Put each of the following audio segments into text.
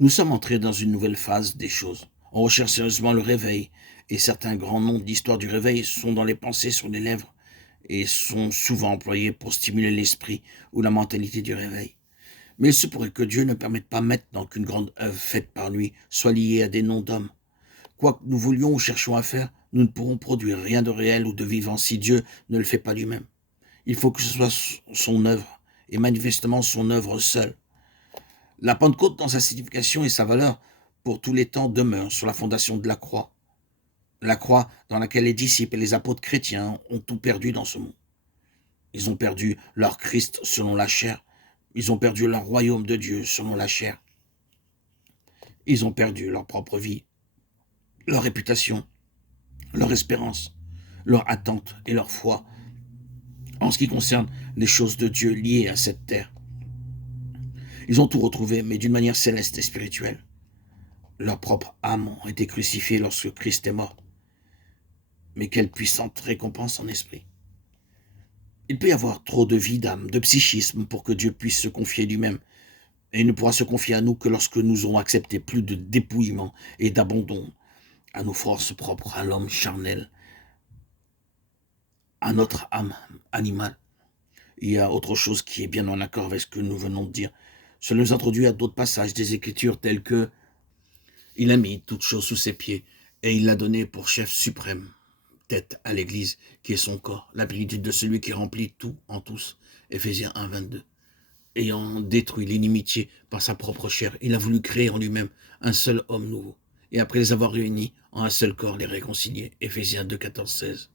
Nous sommes entrés dans une nouvelle phase des choses. On recherche sérieusement le réveil, et certains grands noms de l'histoire du réveil sont dans les pensées, sur les lèvres, et sont souvent employés pour stimuler l'esprit ou la mentalité du réveil. Mais il se pourrait que Dieu ne permette pas maintenant qu'une grande œuvre faite par lui soit liée à des noms d'hommes. Quoi que nous voulions ou cherchions à faire, nous ne pourrons produire rien de réel ou de vivant si Dieu ne le fait pas lui-même. Il faut que ce soit son œuvre, et manifestement son œuvre seule. La Pentecôte, dans sa signification et sa valeur, pour tous les temps, demeure sur la fondation de la croix. La croix dans laquelle les disciples et les apôtres chrétiens ont tout perdu dans ce monde. Ils ont perdu leur Christ selon la chair. Ils ont perdu leur royaume de Dieu selon la chair. Ils ont perdu leur propre vie, leur réputation, leur espérance, leur attente et leur foi en ce qui concerne les choses de Dieu liées à cette terre. Ils ont tout retrouvé, mais d'une manière céleste et spirituelle. Leur propre âme ont été crucifiées lorsque Christ est mort. Mais quelle puissante récompense en esprit. Il peut y avoir trop de vie d'âme, de psychisme pour que Dieu puisse se confier lui-même. Et il ne pourra se confier à nous que lorsque nous aurons accepté plus de dépouillement et d'abandon à nos forces propres, à l'homme charnel, à notre âme animale. Il y a autre chose qui est bien en accord avec ce que nous venons de dire. Cela nous introduit à d'autres passages des Écritures tels que « Il a mis toutes choses sous ses pieds et il l'a donné pour chef suprême, tête à l'Église qui est son corps, la plénitude de celui qui remplit tout en tous. » Éphésiens 1, 22. Ayant détruit l'inimitié par sa propre chair, il a voulu créer en lui-même un seul homme nouveau, et après les avoir réunis en un seul corps, les réconcilier. Éphésiens 2, 14, 16.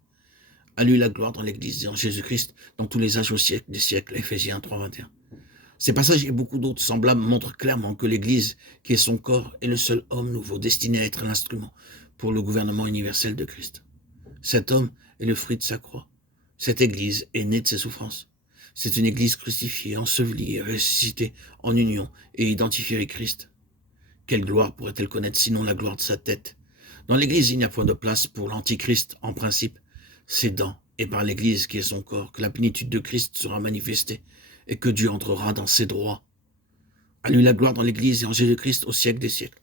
À lui la gloire dans l'Église et en Jésus-Christ, dans tous les âges au siècle des siècles. Éphésiens 3, 21. Ces passages et beaucoup d'autres semblables montrent clairement que l'Église, qui est son corps, est le seul homme nouveau destiné à être l'instrument pour le gouvernement universel de Christ. Cet homme est le fruit de sa croix. Cette Église est née de ses souffrances. C'est une Église crucifiée, ensevelie et ressuscitée en union et identifiée avec Christ. Quelle gloire pourrait-elle connaître sinon la gloire de sa tête? Dans l'Église, il n'y a point de place pour l'Antichrist en principe. C'est dans et par l'Église qui est son corps que la plénitude de Christ sera manifestée et que Dieu entrera dans ses droits. À lui la gloire dans l'Église et en Jésus-Christ au siècle des siècles.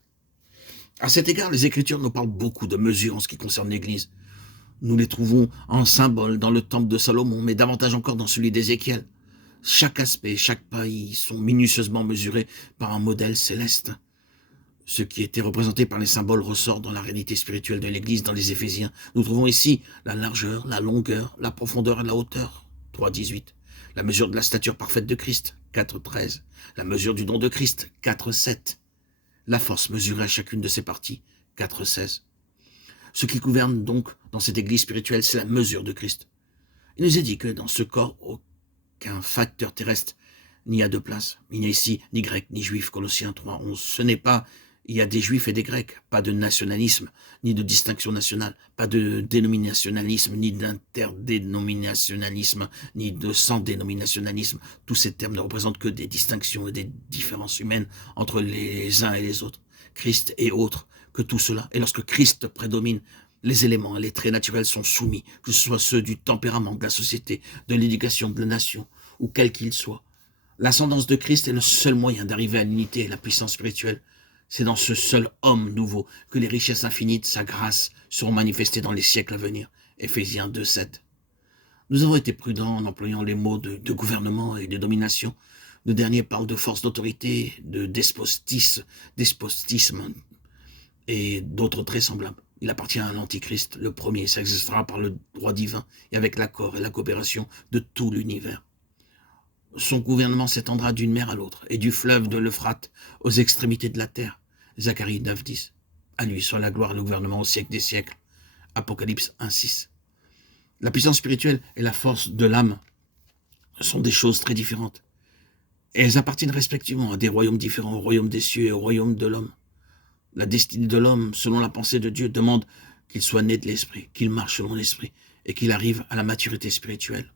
À cet égard, les Écritures nous parlent beaucoup de mesures en ce qui concerne l'Église. Nous les trouvons en symbole dans le temple de Salomon, mais davantage encore dans celui d'Ézéchiel. Chaque aspect, chaque pas y sont minutieusement mesurés par un modèle céleste. Ce qui était représenté par les symboles ressort dans la réalité spirituelle de l'Église dans les Éphésiens. Nous trouvons ici la largeur, la longueur, la profondeur et la hauteur. 3,18. La mesure de la stature parfaite de Christ. 4,13. La mesure du don de Christ. 4,7. La force mesurée à chacune de ses parties. 4,16. Ce qui gouverne donc dans cette Église spirituelle, c'est la mesure de Christ. Il nous est dit que dans ce corps, aucun facteur terrestre n'y a de place. Il n'y a ici ni grec ni juif. Colossiens 3,11. Ce n'est pas il y a des juifs et des grecs, pas de nationalisme, ni de distinction nationale, pas de dénominationalisme, ni d'interdénominationalisme, ni de sans-dénominationalisme. Tous ces termes ne représentent que des distinctions et des différences humaines entre les uns et les autres. Christ est autre que tout cela. Et lorsque Christ prédomine, les éléments et les traits naturels sont soumis, que ce soit ceux du tempérament, de la société, de l'éducation, de la nation, ou quel qu'il soit. L'ascendance de Christ est le seul moyen d'arriver à l'unité et la puissance spirituelle. C'est dans ce seul homme nouveau que les richesses infinies de sa grâce seront manifestées dans les siècles à venir. Éphésiens 2, 7. Nous avons été prudents en employant les mots de gouvernement et de domination. Le dernier parle de force d'autorité, de despotisme et d'autres traits semblables. Il appartient à l'Antichrist. Le premier s'exercera par le droit divin et avec l'accord et la coopération de tout l'univers. Son gouvernement s'étendra d'une mer à l'autre, et du fleuve de l'Euphrate aux extrémités de la terre. Zacharie 9, 10. À lui soit la gloire et le gouvernement au siècle des siècles. Apocalypse 1, 6. La puissance spirituelle et la force de l'âme sont des choses très différentes. Et elles appartiennent respectivement à des royaumes différents, au royaume des cieux et au royaume de l'homme. La destinée de l'homme, selon la pensée de Dieu, demande qu'il soit né de l'esprit, qu'il marche selon l'esprit, et qu'il arrive à la maturité spirituelle.